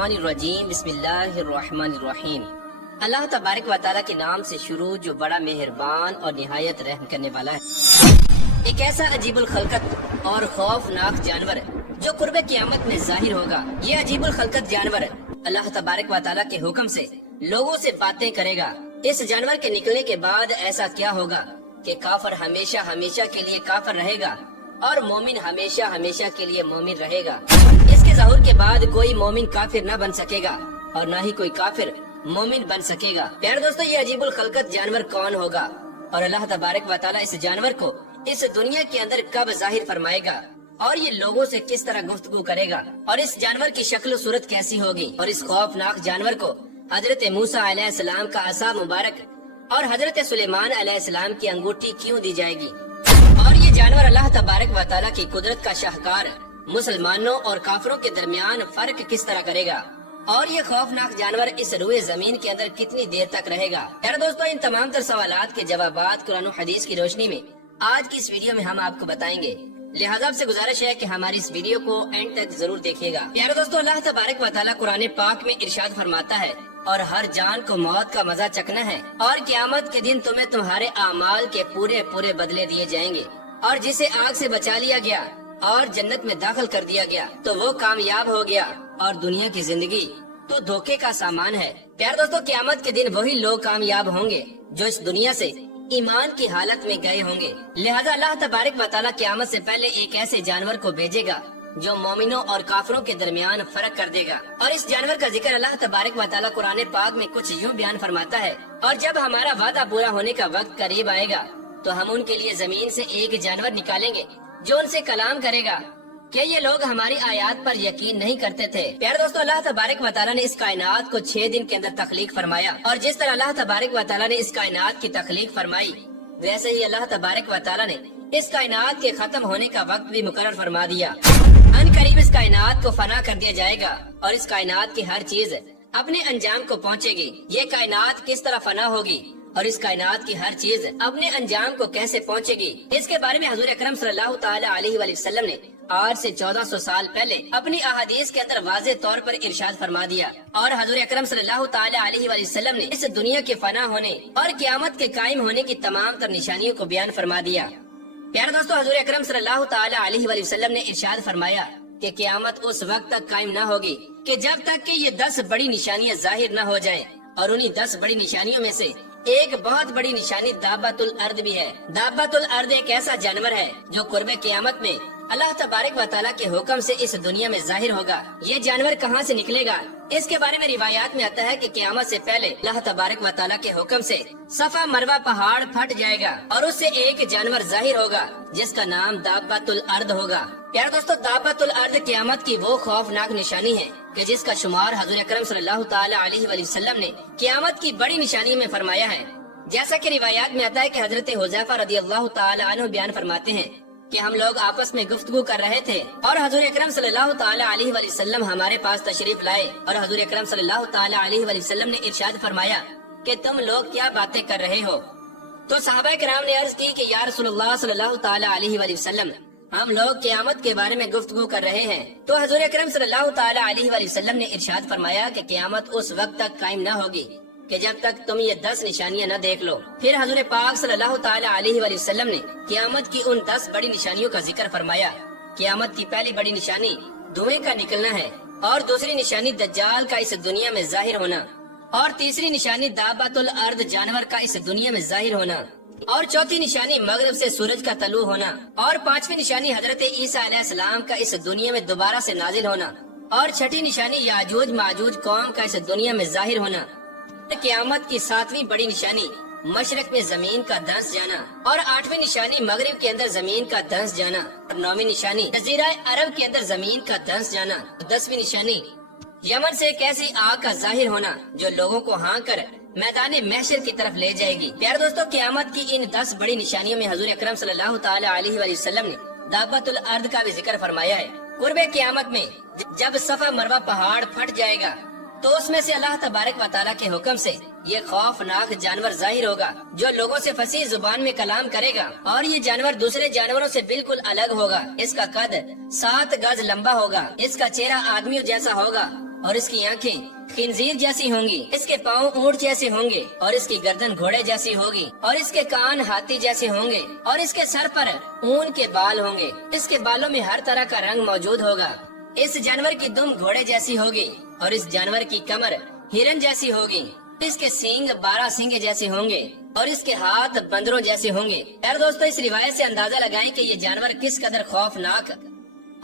الشیطان الرجیم بسم اللہ الرحمن الرحیم۔ اللہ تبارک و تعالیٰ کے نام سے شروع جو بڑا مہربان اور نہایت رحم کرنے والا ہے۔ ایک ایسا عجیب الخلقت اور خوفناک جانور جو قرب قیامت میں ظاہر ہوگا۔ یہ عجیب الخلقت جانور اللہ تبارک و تعالیٰ کے حکم سے لوگوں سے باتیں کرے گا۔ اس جانور کے نکلنے کے بعد ایسا کیا ہوگا کہ کافر ہمیشہ ہمیشہ کے لیے کافر رہے گا اور مومن ہمیشہ ہمیشہ کے لیے مومن رہے گا۔ اس کے ظہور کے بعد کوئی مومن کافر نہ بن سکے گا اور نہ ہی کوئی کافر مومن بن سکے گا۔ پیارے دوستو، یہ عجیب الخلقت جانور کون ہوگا اور اللہ تبارک و تعالیٰ اس جانور کو اس دنیا کے اندر کب ظاہر فرمائے گا اور یہ لوگوں سے کس طرح گفتگو کرے گا اور اس جانور کی شکل و صورت کیسی ہوگی اور اس خوفناک جانور کو حضرت موسیٰ علیہ السلام کا عصا مبارک اور حضرت سلیمان علیہ السلام کی انگوٹھی کیوں دی جائے گی اور یہ جانور اللہ تبارک و تعالیٰ کی قدرت کا شاہکار مسلمانوں اور کافروں کے درمیان فرق کس طرح کرے گا اور یہ خوفناک جانور اس روئے زمین کے اندر کتنی دیر تک رہے گا۔ پیارے دوستو، ان تمام تر سوالات کے جوابات قرآن و حدیث کی روشنی میں آج کی اس ویڈیو میں ہم آپ کو بتائیں گے، لہذا آپ سے گزارش ہے کہ ہماری اس ویڈیو کو اینڈ تک ضرور دیکھیے گا۔ پیارے دوستو، اللہ تبارک و تعالیٰ قرآن پاک میں ارشاد فرماتا ہے، اور ہر جان کو موت کا مزہ چکنا ہے اور قیامت کے دن تمہیں تمہارے اعمال کے پورے پورے بدلے دیے جائیں گے، اور جسے آگ سے بچا لیا گیا اور جنت میں داخل کر دیا گیا تو وہ کامیاب ہو گیا، اور دنیا کی زندگی تو دھوکے کا سامان ہے۔ پیارے دوستو، قیامت کے دن وہی لوگ کامیاب ہوں گے جو اس دنیا سے ایمان کی حالت میں گئے ہوں گے۔ لہذا اللہ تبارک و تعالیٰ قیامت سے پہلے ایک ایسے جانور کو بھیجے گا جو مومنوں اور کافروں کے درمیان فرق کر دے گا، اور اس جانور کا ذکر اللہ تبارک و تعالیٰ قرآن پاک میں کچھ یوں بیان فرماتا ہے، اور جب ہمارا وعدہ پورا ہونے کا وقت قریب آئے گا تو ہم ان کے لیے زمین سے ایک جانور نکالیں گے جو ان سے کلام کرے گا کہ یہ لوگ ہماری آیات پر یقین نہیں کرتے تھے۔ پیارے دوستو، اللہ تبارک و تعالیٰ نے اس کائنات کو 6 دن کے اندر تخلیق فرمایا، اور جس طرح اللہ تبارک و تعالیٰ نے اس کائنات کی تخلیق فرمائی ویسے ہی اللہ تبارک و تعالیٰ نے اس کائنات کے ختم ہونے کا وقت بھی مقرر فرما دیا۔ ان قریب اس کائنات کو فنا کر دیا جائے گا اور اس کائنات کی ہر چیز اپنے انجام کو پہنچے گی۔ یہ کائنات کس طرح فنا ہوگی اور اس کائنات کی ہر چیز اپنے انجام کو کیسے پہنچے گی، اس کے بارے میں حضور اکرم صلی اللہ تعالی علیہ وآلہ وسلم نے آج سے 1400 سال پہلے اپنی احادیث کے اندر واضح طور پر ارشاد فرما دیا، اور حضور اکرم صلی اللہ تعالی علیہ وآلہ وسلم نے اس دنیا کے فنا ہونے اور قیامت کے قائم ہونے کی تمام تر نشانیوں کو بیان فرما دیا۔ پیارے دوستو، حضور اکرم صلی اللہ تعالی علیہ وآلہ وسلم نے ارشاد فرمایا کہ قیامت اس وقت تک قائم نہ ہوگی کہ جب تک کہ یہ 10 بڑی نشانیاں ظاہر نہ ہو جائیں، اور انہی 10 بڑی نشانیوں میں سے ایک بہت بڑی نشانی دابۃ الارض بھی ہے۔ دابۃ الارض ایک ایسا جانور ہے جو قرب قیامت میں اللہ تبارک و تعالیٰ کے حکم سے اس دنیا میں ظاہر ہوگا۔ یہ جانور کہاں سے نکلے گا، اس کے بارے میں روایات میں آتا ہے کہ قیامت سے پہلے اللہ تبارک و تعالیٰ کے حکم سے صفا مروہ پہاڑ پھٹ جائے گا اور اس سے ایک جانور ظاہر ہوگا جس کا نام دابۃ الارض ہوگا۔ پیارے دوستو، دابۃ الارض قیامت کی وہ خوفناک نشانی ہے کہ جس کا شمار حضور اکرم صلی اللہ تعالی علیہ وآلہ وسلم نے قیامت کی بڑی نشانی میں فرمایا ہے۔ جیسا کہ روایات میں آتا ہے کہ حضرت حذیفہ رضی اللہ تعالی عنہ بیان فرماتے ہیں کہ ہم لوگ آپس میں گفتگو کر رہے تھے اور حضور اکرم صلی اللہ تعالی علیہ وآلہ وسلم ہمارے پاس تشریف لائے، اور حضور اکرم صلی اللہ تعالی علیہ وآلہ وسلم نے ارشاد فرمایا کہ تم لوگ کیا باتیں کر رہے ہو؟ تو صحابہ کرام نے عرض کی کہ یا رسول اللہ صلی اللہ تعالی علیہ وآلہ وسلم، ہم لوگ قیامت کے بارے میں گفتگو کر رہے ہیں۔ تو حضور اکرم صلی اللہ تعالی علیہ وآلہ وسلم نے ارشاد فرمایا کہ قیامت اس وقت تک قائم نہ ہوگی کہ جب تک تم یہ 10 نشانیاں نہ دیکھ لو۔ پھر حضور پاک صلی اللہ تعالی علیہ وآلہ وسلم نے قیامت کی ان 10 بڑی نشانیوں کا ذکر فرمایا۔ قیامت کی پہلی بڑی نشانی دھوئیں کا نکلنا ہے، اور دوسری نشانی دجال کا اس دنیا میں ظاہر ہونا، اور تیسری نشانی دابۃ الارض جانور کا اس دنیا میں ظاہر ہونا، اور چوتھی نشانی مغرب سے سورج کا طلوع ہونا، اور پانچویں نشانی حضرت عیسیٰ علیہ السلام کا اس دنیا میں دوبارہ سے نازل ہونا، اور چھٹی نشانی یاجوج ماجوج قوم کا اس دنیا میں ظاہر ہونا۔ قیامت کی 7ویں بڑی نشانی مشرق میں زمین کا دھنس جانا، اور 8ویں نشانی مغرب کے اندر زمین کا دھنس جانا، اور 9ویں نشانی جزیرہ عرب کے اندر زمین کا دھنس جانا، 10ویں نشانی یمن سے ایک ایسی آگ کا ظاہر ہونا جو لوگوں کو ہاں کر میدان محشر کی طرف لے جائے گی۔ پیارے دوستو، قیامت کی ان 10 بڑی نشانیوں میں حضور اکرم صلی اللہ تعالی علیہ وآلہ وسلم نے دابۃ الارض کا بھی ذکر فرمایا ہے۔ قرب قیامت میں جب صفا مروہ پہاڑ پھٹ جائے گا تو اس میں سے اللہ تبارک و تعالیٰ کے حکم سے یہ خوفناک جانور ظاہر ہوگا جو لوگوں سے فصیح زبان میں کلام کرے گا، اور یہ جانور دوسرے جانوروں سے بالکل الگ ہوگا۔ اس کا قد 7 گز لمبا ہوگا، اس کا چہرہ آدمیوں جیسا ہوگا، اور اس کی آنکھیں خنزیر جیسی ہوں گی، اس کے پاؤں اونٹ جیسے ہوں گے، اور اس کی گردن گھوڑے جیسی ہوگی، اور اس کے کان ہاتھی جیسے ہوں گے، اور اس کے سر پر اون کے بال ہوں گے، اس کے بالوں میں ہر طرح کا رنگ موجود ہوگا، اس جانور کی دم گھوڑے جیسی ہوگی، اور اس جانور کی کمر ہرن جیسی ہوگی، اس کے سینگ 12 سینگے جیسے ہوں گے، اور اس کے ہاتھ بندروں جیسے ہوں گے۔ یار دوستو، اس روایت سے اندازہ لگائیں کہ یہ جانور کس قدر خوفناک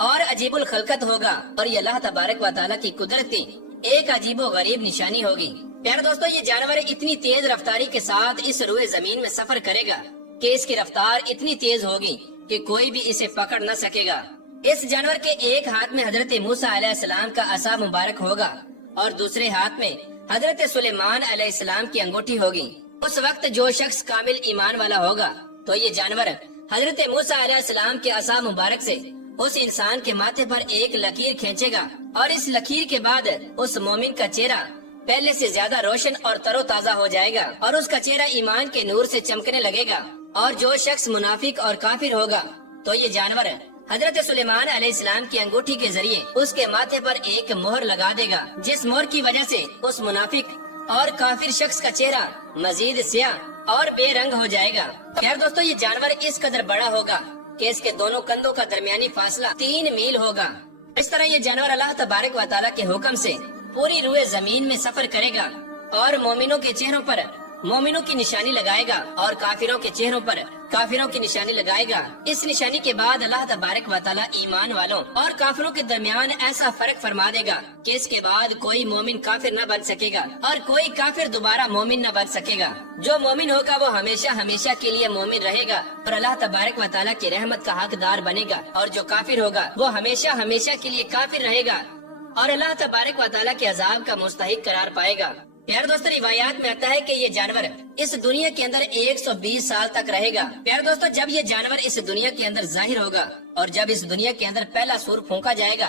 اور عجیب الخلقت ہوگا، اور یہ اللہ تبارک و تعالیٰ کی قدرت کی ایک عجیب و غریب نشانی ہوگی۔ پیارے دوستو، یہ جانور اتنی تیز رفتاری کے ساتھ اس روئے زمین میں سفر کرے گا کہ اس کی رفتار اتنی تیز ہوگی کہ کوئی بھی اسے پکڑ نہ سکے گا۔ اس جانور کے ایک ہاتھ میں حضرت موسیٰ علیہ السلام کا عصا مبارک ہوگا، اور دوسرے ہاتھ میں حضرت سلیمان علیہ السلام کی انگوٹھی ہوگی۔ اس وقت جو شخص کامل ایمان والا ہوگا تو یہ جانور حضرت موسیٰ علیہ السلام کے عصا مبارک سے اس انسان کے ماتھے پر ایک لکیر کھینچے گا، اور اس لکیر کے بعد اس مومن کا چہرہ پہلے سے زیادہ روشن اور تر و تازہ ہو جائے گا، اور اس کا چہرہ ایمان کے نور سے چمکنے لگے گا۔ اور جو شخص منافق اور کافر ہوگا تو یہ جانور حضرت سلیمان علیہ السلام کی انگوٹھی کے ذریعے اس کے ماتھے پر ایک مہر لگا دے گا، جس مہر کی وجہ سے اس منافق اور کافر شخص کا چہرہ مزید سیاہ اور بے رنگ ہو جائے گا۔ خیر دوستو، یہ جانور اس قدر بڑا ہوگا کہ اس کے دونوں کندھوں کا درمیانی فاصلہ 3 میل ہوگا۔ اس طرح یہ جانور اللہ تبارک و تعالیٰ کے حکم سے پوری روئے زمین میں سفر کرے گا، اور مومنوں کے چہروں پر مومنوں کی نشانی لگائے گا، اور کافروں کے چہروں پر کافروں کی نشانی لگائے گا۔ اس نشانی کے بعد اللہ تبارک و تعالیٰ ایمان والوں اور کافروں کے درمیان ایسا فرق فرما دے گا کہ اس کے بعد کوئی مومن کافر نہ بن سکے گا، اور کوئی کافر دوبارہ مومن نہ بن سکے گا۔ جو مومن ہوگا وہ ہمیشہ ہمیشہ کے لیے مومن رہے گا اور اللہ تبارک و تعالیٰ کی رحمت کا حقدار بنے گا، اور جو کافر ہوگا وہ ہمیشہ ہمیشہ کے لیے کافر رہے گا اور اللہ تبارک و تعالیٰ کے عذاب کا مستحق قرار پائے گا۔ پیارے دوستو، روایات میں آتا ہے کہ یہ جانور اس دنیا کے اندر 120 سال تک رہے گا۔ پیارے دوستو، جب یہ جانور اس دنیا کے اندر ظاہر ہوگا اور جب اس دنیا کے اندر پہلا سور پھونکا جائے گا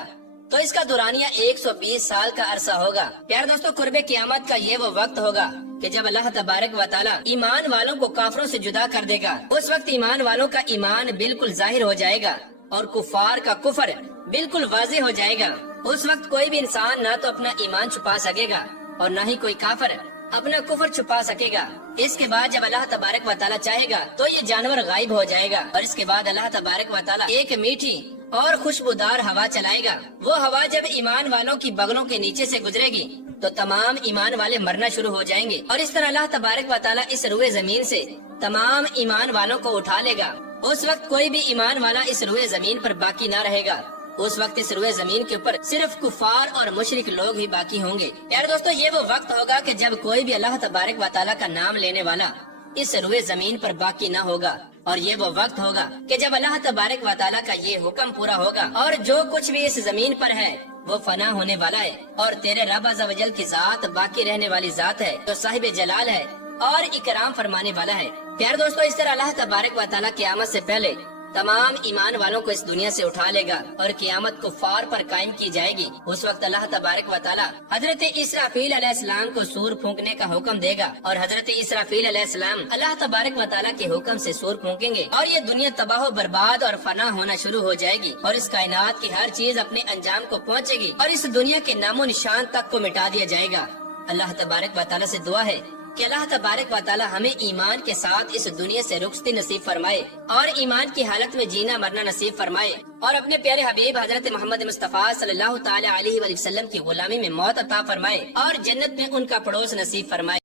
تو اس کا دورانیہ 120 سال کا عرصہ ہوگا۔ پیارے دوستو، قرب قیامت کا یہ وہ وقت ہوگا کہ جب اللہ تبارک و تعالیٰ ایمان والوں کو کافروں سے جدا کر دے گا۔ اس وقت ایمان والوں کا ایمان بالکل ظاہر ہو جائے گا اور کفار کا کفر بالکل واضح ہو جائے گا۔ اس وقت کوئی بھی انسان نہ تو اپنا ایمان چھپا سکے گا اور نہ ہی کوئی کافر اپنا کفر چھپا سکے گا۔ اس کے بعد جب اللہ تبارک و تعالیٰ چاہے گا تو یہ جانور غائب ہو جائے گا، اور اس کے بعد اللہ تبارک و تعالیٰ ایک میٹھی اور خوشبودار ہوا چلائے گا۔ وہ ہوا جب ایمان والوں کی بغلوں کے نیچے سے گزرے گی تو تمام ایمان والے مرنا شروع ہو جائیں گے، اور اس طرح اللہ تبارک و تعالیٰ اس روئے زمین سے تمام ایمان والوں کو اٹھا لے گا۔ اس وقت کوئی بھی ایمان والا اس روئے زمین پر باقی نہ رہے گا۔ اس وقت اس روئے زمین کے اوپر صرف کفار اور مشرک لوگ ہی باقی ہوں گے۔ پیارے دوستو، یہ وہ وقت ہوگا کہ جب کوئی بھی اللہ تبارک و تعالیٰ کا نام لینے والا اس روئے زمین پر باقی نہ ہوگا، اور یہ وہ وقت ہوگا کہ جب اللہ تبارک و تعالیٰ کا یہ حکم پورا ہوگا اور جو کچھ بھی اس زمین پر ہے وہ فنا ہونے والا ہے، اور تیرے رب عز و جل کی ذات باقی رہنے والی ذات ہے جو صاحب جلال ہے اور اکرام فرمانے والا ہے۔ پیارے دوستو، اس طرح اللہ تبارک و تعالیٰ قیامت سے پہلے تمام ایمان والوں کو اس دنیا سے اٹھا لے گا اور قیامت کفار پر قائم کی جائے گی۔ اس وقت اللہ تبارک و تعالیٰ حضرت اسرافیل علیہ السلام کو سور پھونکنے کا حکم دے گا، اور حضرت اسرافیل علیہ السلام اللہ تبارک و تعالیٰ کے حکم سے سور پھونکیں گے، اور یہ دنیا تباہ و برباد اور فنا ہونا شروع ہو جائے گی، اور اس کائنات کی ہر چیز اپنے انجام کو پہنچے گی، اور اس دنیا کے نام و نشان تک کو مٹا دیا جائے گا۔ اللہ تبارک و تعالیٰ سے دعا ہے کہ اللہ تبارک و تعالیٰ ہمیں ایمان کے ساتھ اس دنیا سے رخصتی نصیب فرمائے، اور ایمان کی حالت میں جینا مرنا نصیب فرمائے، اور اپنے پیارے حبیب حضرت محمد مصطفیٰ صلی اللہ تعالی علیہ وسلم کی غلامی میں موت عطا فرمائے، اور جنت میں ان کا پڑوس نصیب فرمائے۔